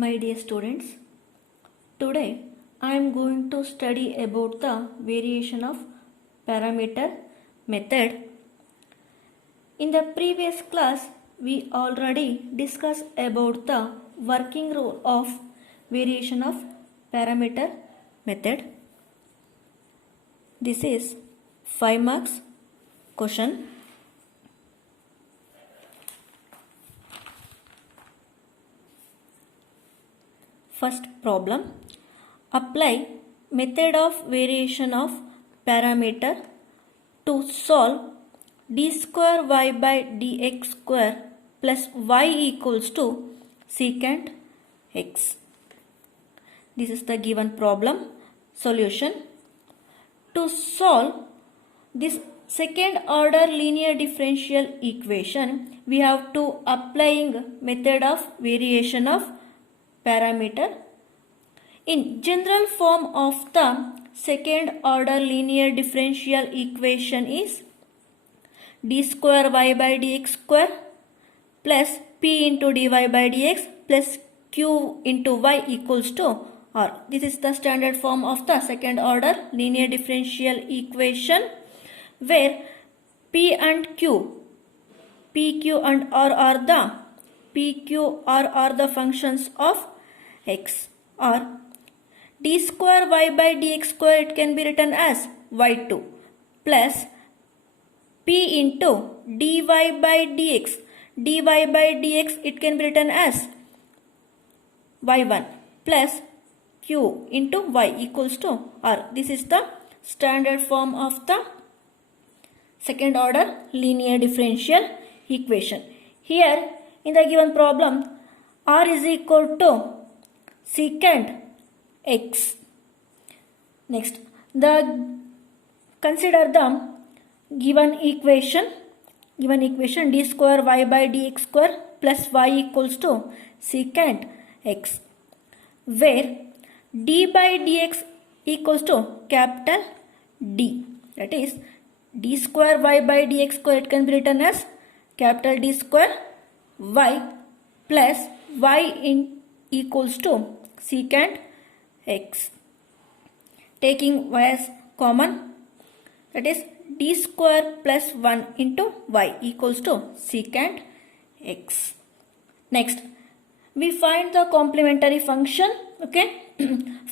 My dear students, today I am going to study about the variation of parameter method. In the previous class, we already discussed about the working rule of variation of parameter method. This is 5 marks question. First problem, apply method of variation of parameter to solve d square y by dx square plus y equals to secant x. This is the given problem. Solution. To solve this second order linear differential equation, we have to applying method of variation of parameter. In general form of the second order linear differential equation is d square y by dx square plus p into dy by dx plus q into y equals to r. This is the standard form of the second order linear differential equation where p and q, p, q and r are the p, q, r are the functions of x, or d square y by dx square it can be written as y2 plus p into dy by dx, dy by dx it can be written as y1 plus q into y equals to r. This is the standard form of the second order linear differential equation. Here in the given problem, r is equal to secant x. Next, consider the given equation d square y by dx square plus y equals to secant x, where d by dx equals to capital D, that is d square y by dx square it can be written as capital D square y plus y equals to secant x. Taking y as common, that is d square plus 1 into y equals to secant x. Next, we find the complementary function. Okay.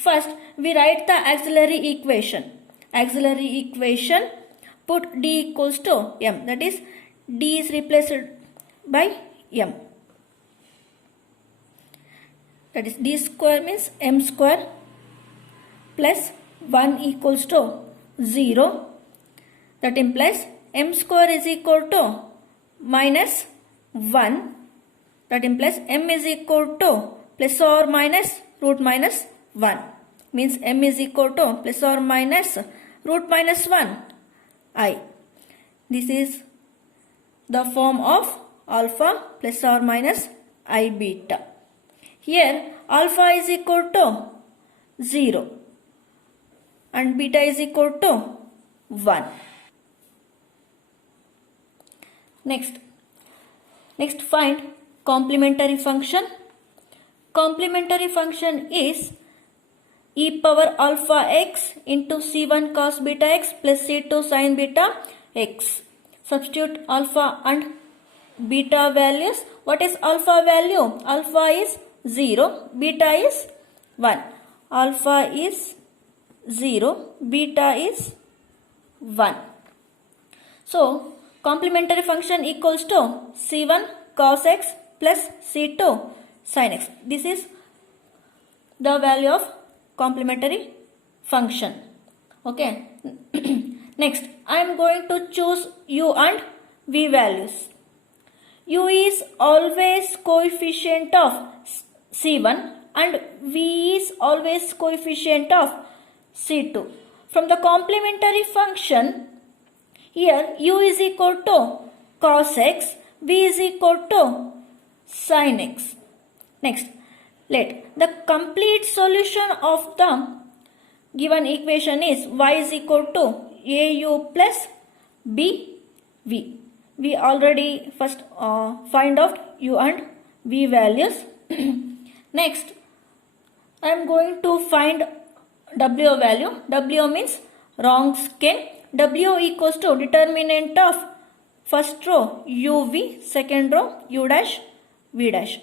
First, we write the auxiliary equation. Auxiliary equation, put d equals to m. That is, d is replaced by m. That is, d square means m square plus 1 equals to 0. That implies m square is equal to minus 1. That implies m is equal to plus or minus root minus 1. Means m is equal to plus or minus root minus 1 I. This is the form of alpha plus or minus I beta. Here alpha is equal to 0 and beta is equal to 1. Next find complementary function. Complementary function is e power alpha x into c1 cos beta x plus c2 sin beta x. Substitute alpha and beta values. What is alpha value? Alpha is 0, beta is 1. Alpha is 0, beta is 1. So, complementary function equals to c1 cos x plus c2 sin x. This is the value of complementary function. Okay. Next, I am going to choose u and v values. U is always coefficient of c1 and v is always coefficient of c2. From the complementary function, here u is equal to cos x, v is equal to sin x. Next, let the complete solution of the given equation is y is equal to au plus bv. We already first find out u and v values. Next, I am going to find W value. W means Wronskian. W equals to determinant of first row UV, second row U dash, V dash.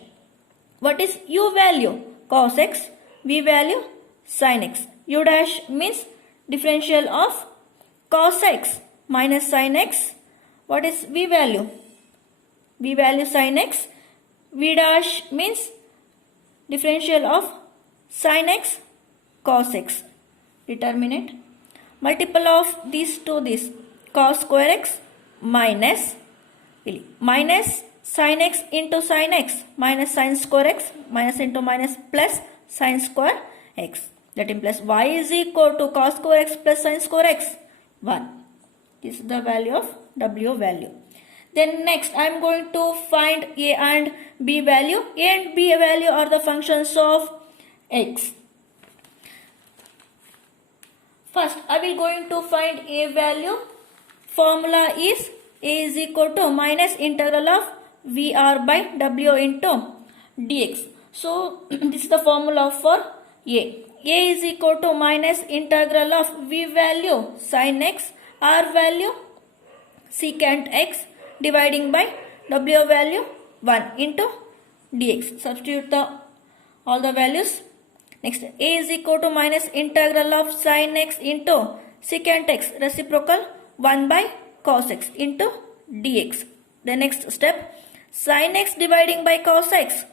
What is U value? Cos x, V value sin x. U dash means differential of cos x minus sin x. What is V value? V value sin x. V dash means differential of sin x cos x. Determinant. Multiple of these to this. Cos square x minus sin x into sin x minus sin square x minus into minus plus sin square x. That implies y is equal to cos square x plus sin square x 1. This is the value of W value. Then next I am going to find A and B value. A and B value are the functions of x. First I will going to find A value. Formula is A is equal to minus integral of VR by W into dx. So this is the formula for A. A is equal to minus integral of V value sin x, R value secant x dividing by W value 1 into dx. Substitute all the values. Next A is equal to minus integral of sin x into secant x reciprocal 1 by cos x into dx. The next step, sin x dividing by cos x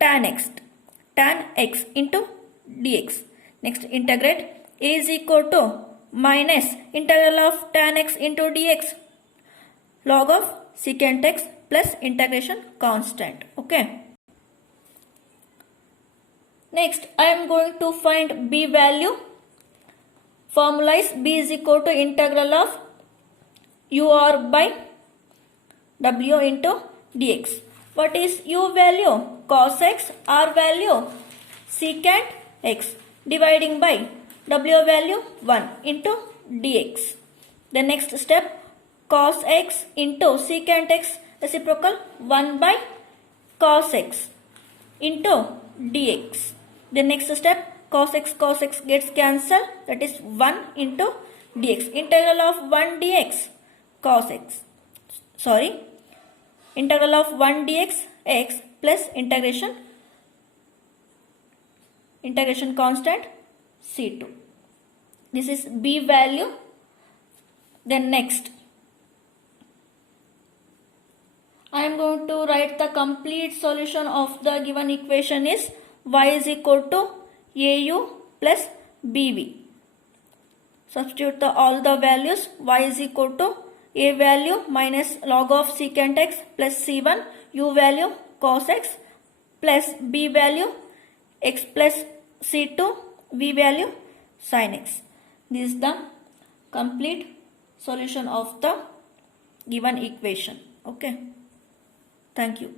tan x into dx. Next integrate. A is equal to minus integral of tan x into dx log of secant x plus integration constant. Okay. Next I am going to find B value. Formula is B is equal to integral of UR by W into dx. What is U value? Cos x, R value secant x dividing by W value 1 into dx. The next step, cos x into secant x reciprocal 1 by cos x into dx. The next step, cos x gets cancelled, that is 1 into dx. Integral of 1 dx cos x. Integral of 1 dx x plus integration constant C2. This is B value. Then next I am going to write the complete solution of the given equation is y is equal to AU plus BV. Substitute all the values. Y is equal to A value minus log of secant x plus C1, U value cos x plus B value x plus C2, V value sin x. This is the complete solution of the given equation. Okay. Thank you.